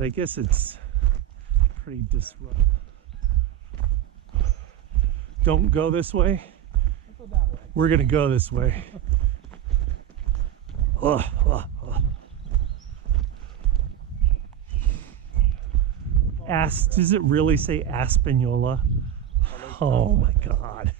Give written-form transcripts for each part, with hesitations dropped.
I guess it's pretty disruptive. Don't go this way. Let's go that way. We're gonna go this way. Oh. Does it really say Aspinola? Oh my God.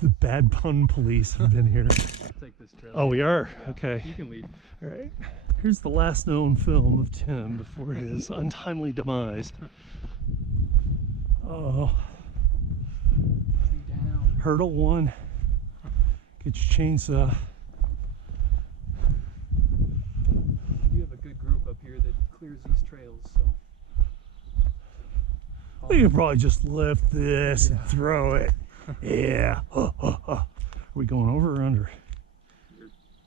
The bad pun police have been here. I'll take this trail. Oh, we are? Yeah, Okay. you can lead. All right. Here's the last known film of Tim before his untimely demise. Oh. Down. Hurdle 1. Get your chainsaw. You have a good group up here that clears these trails, so. We could probably just lift this and throw it. Yeah. Are we going over or under?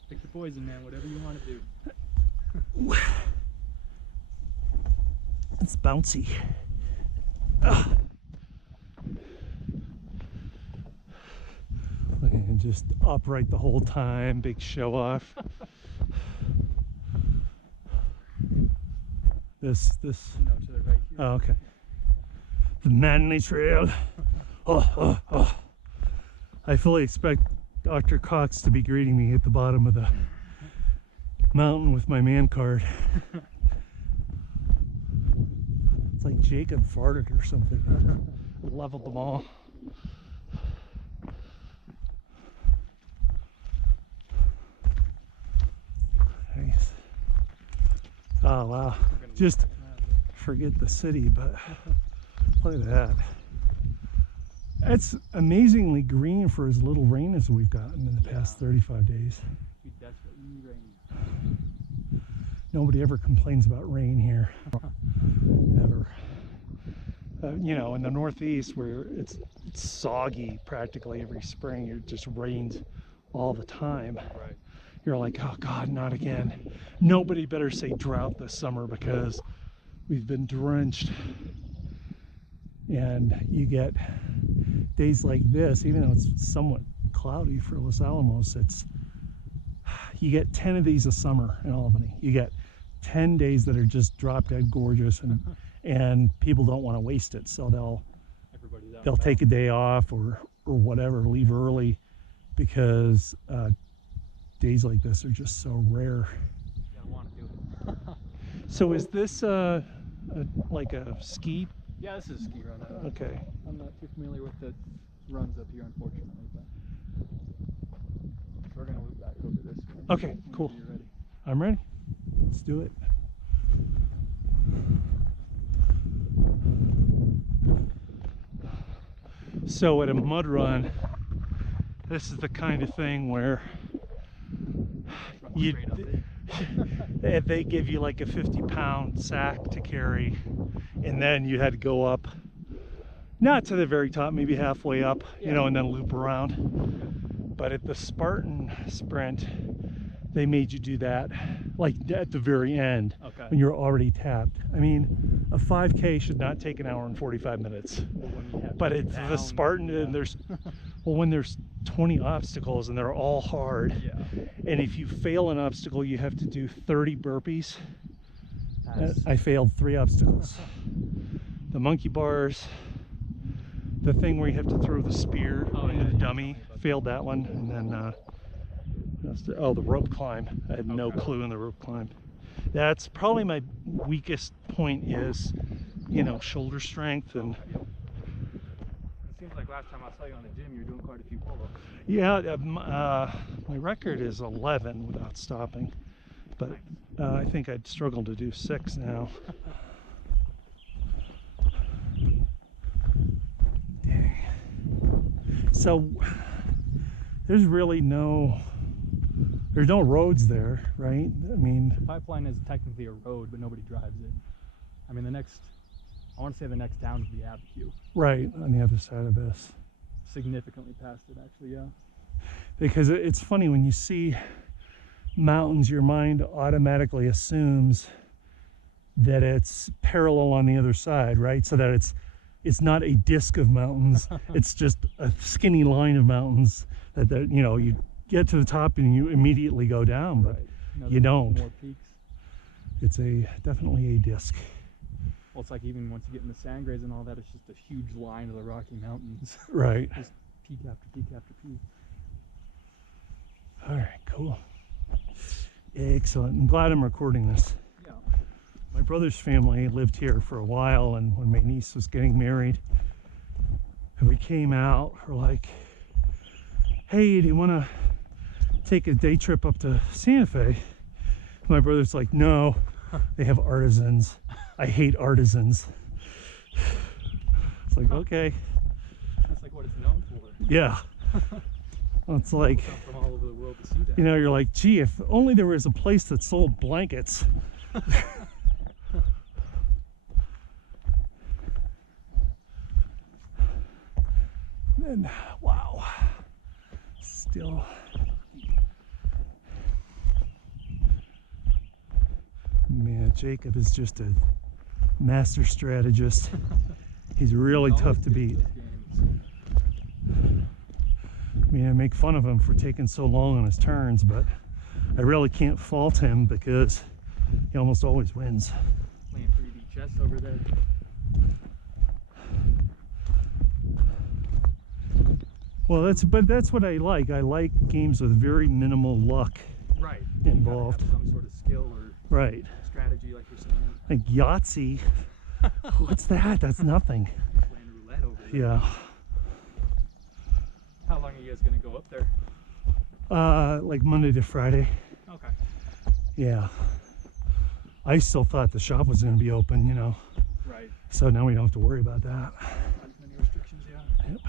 Pick your poison, man. Whatever you want to do. It's bouncy. And just upright the whole time. Big show off. This. No, to the right here. Oh, okay. The Manly Trail. Oh. I fully expect Dr. Cox to be greeting me at the bottom of the mountain with my man card. It's like Jacob farted or something. Leveled them all. Nice. Oh wow. Just forget the city, but look at that. It's amazingly green for as little rain as we've gotten in the past 35 days. We desperately need rain. Nobody ever complains about rain here. Ever. You know, in the Northeast where it's soggy practically every spring, it just rains all the time. Right. You're like, oh God, not again. Nobody better say drought this summer because we've been drenched. And you get days like this, even though it's somewhat cloudy for Los Alamos, you get 10 of these a summer in Albany. You get 10 days that are just drop dead gorgeous, and people don't want to waste it, so they'll take a day off or whatever, leave early, because days like this are just so rare. You gotta want to do it. So is this like a ski? Yeah, this is a ski run. Okay. I'm not too familiar with the runs up here, unfortunately, but we're gonna loop back over this way. Okay, cool. You're ready. I'm ready. Let's do it. So at a mud run, this is the kind of thing where they give you like a 50-pound sack to carry, and then you had to go up, not to the very top, maybe halfway up, you know, and then loop around. But at the Spartan sprint, they made you do that like at the very end, when you're already tapped. I mean, a 5K should not take an hour and 45 minutes, but it's the Spartan, and there's well, when there's 20 obstacles and they're all hard, and if you fail an obstacle, you have to do 30 burpees. I failed 3 obstacles. The monkey bars, the thing where you have to throw the spear into the dummy, failed that one, and then the rope climb. I had no clue in the rope climb. That's probably my weakest point, is, you know, shoulder strength. And it seems like last time I saw you on the gym, you were doing quite a few pull-ups. Yeah, my record is 11 without stopping, but I think I'd struggle to do 6 now. Dang. So there's really no roads there, right? I mean, the pipeline is technically a road, but nobody drives it. I mean, I want to say the next town is the Abiquiu. Right, on the other side of this. Significantly past it, actually, yeah. Because it's funny, when you see mountains, your mind automatically assumes that it's parallel on the other side, right? So that it's not a disc of mountains, it's just a skinny line of mountains that you know, you get to the top and you immediately go down, but you don't. More peaks. It's definitely a disc. Well, it's like even once you get in the sand grades and all that, it's just a huge line of the Rocky Mountains. Right. Just peak after peak after peak. All right, cool. Excellent. I'm glad I'm recording this. Yeah. My brother's family lived here for a while, and when my niece was getting married, and we came out, we're like, hey, do you want to take a day trip up to Santa Fe? My brother's like, no, they have artisans. I hate artisans. It's like, okay. That's like what it's known for. Yeah. It's like, People come from all over the world to see that. you know, you're like, gee, if only there was a place that sold blankets. And wow, still. Man, Jacob is just a master strategist. He's really He's tough always to good beat. at those games. I mean, I make fun of him for taking so long on his turns, but I really can't fault him because he almost always wins. Playing 3D chess over there. Well, that's what I like. I like games with very minimal luck Right. involved. You gotta have some sort of skill or Right. strategy, like you're saying. Like Yahtzee. What's that? That's nothing. Playing roulette over there. Yeah. How long are you guys gonna go up there? Like Monday to Friday. Okay. Yeah. I still thought the shop was going to be open, you know. Right. So now we don't have to worry about that. Not as many restrictions, yeah. Yep.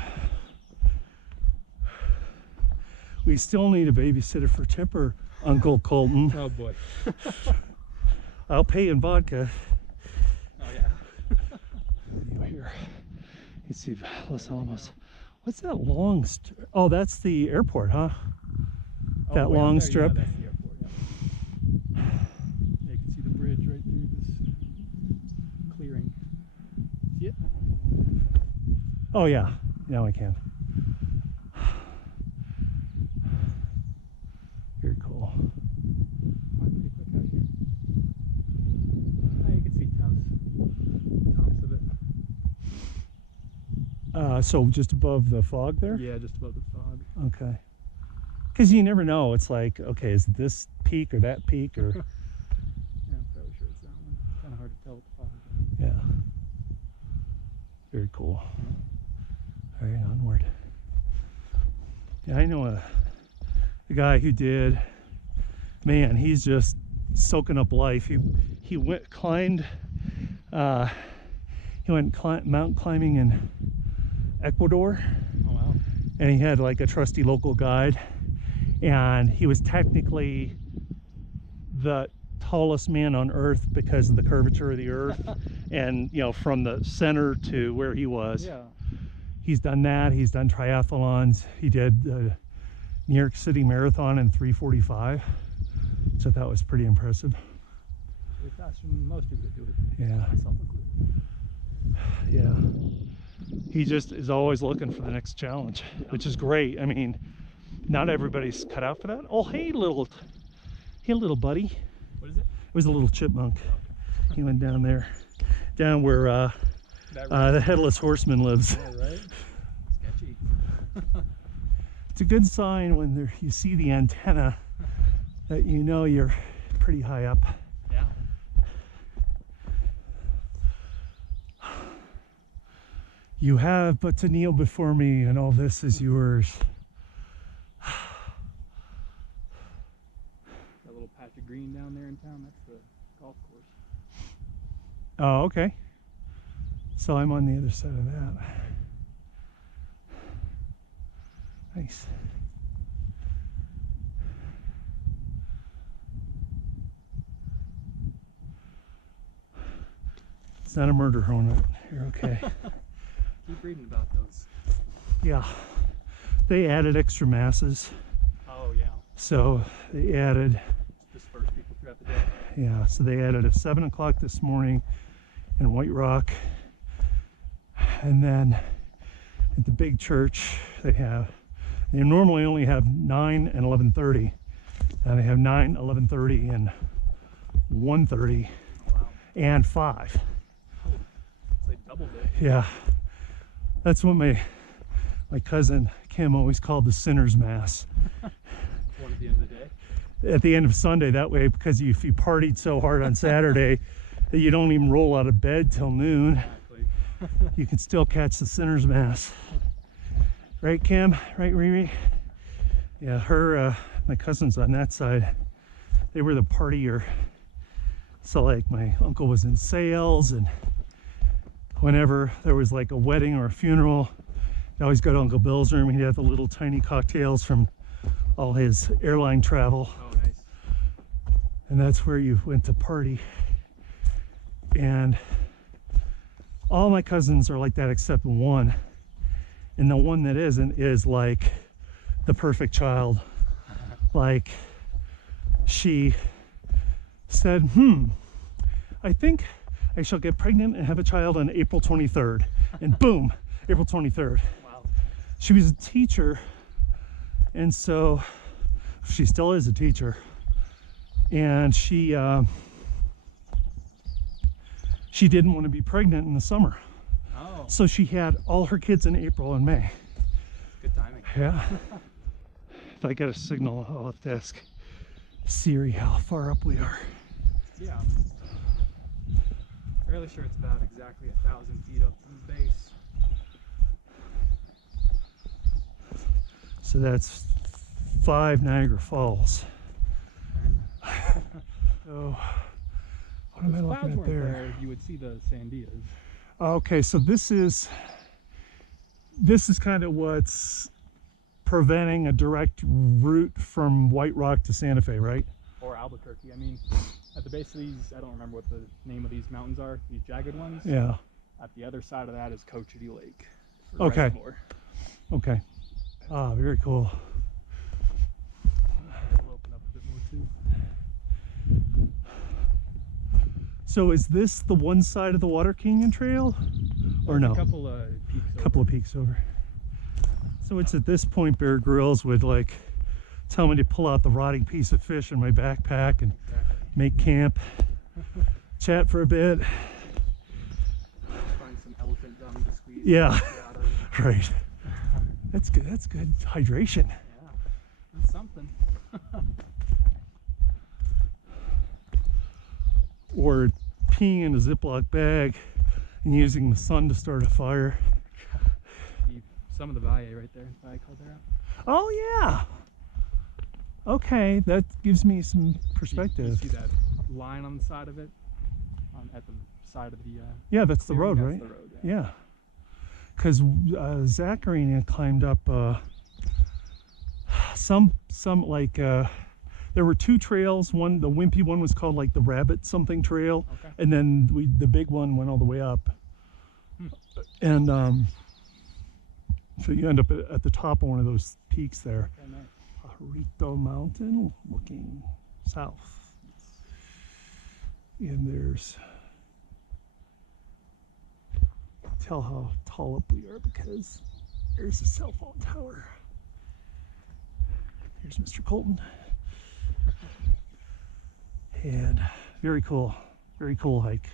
We still need a babysitter for Tipper, Uncle Colton. Oh boy. I'll pay in vodka. Oh yeah. You here. You see Los Alamos. What's that long oh, that's the airport, huh? Oh, That way out long there, strip. Yeah, that's the airport, yeah. Yeah, you can see the bridge right through this clearing. See it? Oh yeah, now I can. Very cool. Going pretty quick out here. Oh, you can see tops of it. So just above the fog there? Yeah, just above the fog. Okay. Because you never know. It's like, okay, is it this peak or that peak or? Yeah, I'm fairly sure it's that one. Kind of hard to tell with the fog. Yeah. Very cool. All right, onward. Yeah, I know a guy who did. Man, he's just soaking up life. He went climbed. He went mountain climbing in Ecuador, Oh wow. and he had like a trusty local guide, and he was technically the tallest man on earth because of the curvature of the earth. And you know, from the center to where he was. Yeah. He's done that. He's done triathlons. He did the New York City Marathon in 3:45, so that was pretty impressive. Way faster than most people that do it. Yeah. Myself included. Yeah, he just is always looking for the next challenge, which is great. I mean, not everybody's cut out for that. Oh, hey little buddy. What is it? It was a little chipmunk. He went down there, down where the headless horseman lives. Yeah, right? Sketchy. It's a good sign when you see the antenna that you know you're pretty high up. Yeah. You have but to kneel before me, and all this is yours. That little patch of green down there in town, that's the golf course. Oh, okay. So I'm on the other side of that. Nice. It's not a murder hornet. You're okay. Keep reading about those. Yeah. They added extra masses. Oh yeah. So they added, Disperse people throughout the day. yeah, so they added a 7 o'clock this morning in White Rock. And then at the big church, they normally only have 9 and 11:30. And they have 9, 11:30 in 1:30 Wow. and 5. It's like doubled it. Yeah, that's what my cousin Kim always called the sinner's mass. One at the end of the day. At the end of Sunday, that way, because if you partied so hard on Saturday that you don't even roll out of bed till noon, Exactly. you can still catch the sinner's mass. Right, Kim? Right, Riri? Yeah, her, my cousins on that side, they were the partier. So like my uncle was in sales, and whenever there was like a wedding or a funeral, I'd always go to Uncle Bill's room. He'd have the little tiny cocktails from all his airline travel. Oh, nice. And that's where you went to party. And all my cousins are like that except one. And the one that isn't is like the perfect child. Like, she said, I think I shall get pregnant and have a child on April 23rd. And boom, April 23rd. Wow. She was a teacher, and so she still is a teacher. And she didn't want to be pregnant in the summer. Oh, So she had all her kids in April and May. good timing. Yeah. If I get a signal, I'll have to ask Siri how far up we are. Yeah. Fairly sure it's about exactly 1,000 feet up from the base. So that's 5 Niagara Falls. So what am I If looking clouds at weren't there? you would see the Sandias. Okay, so this is kind of what's preventing a direct route from White Rock to Santa Fe, right? Or Albuquerque. I mean, at the base of these, I don't remember what the name of these mountains are, these jagged ones. Yeah. At the other side of that is Cochise Lake. Okay. Reservoir. Okay. Ah, very cool. It'll open up a bit more too. So is this the one side of the Water Canyon Trail, or no? A couple of peaks. Couple of peaks over. So it's at this point Bear Grylls would like tell me to pull out the rotting piece of fish in my backpack and Exactly. make camp, chat for a bit. Find some elephant dung to squeeze. Yeah. Out of. Right. That's good. That's good hydration. Yeah. It's something. Or peeing in a Ziploc bag and using the sun to start a fire. Some of the Valle right there. Valle Caldera. Oh yeah. Okay, that gives me some You perspective. see that line on the side of it? At the side of the. Yeah, that's the road, that's right? The road, Yeah. Because Zachary and I climbed up some like there were 2 trails. One, the wimpy one, was called like the Rabbit something Trail, Okay. and then the big one went all the way up. And so you end up at the top of one of those peaks there. Okay, nice. Pajarito Mountain, looking south, and there's. Tell how tall up we are because there's a cell phone tower. Here's Mr. Colton. And very cool hike.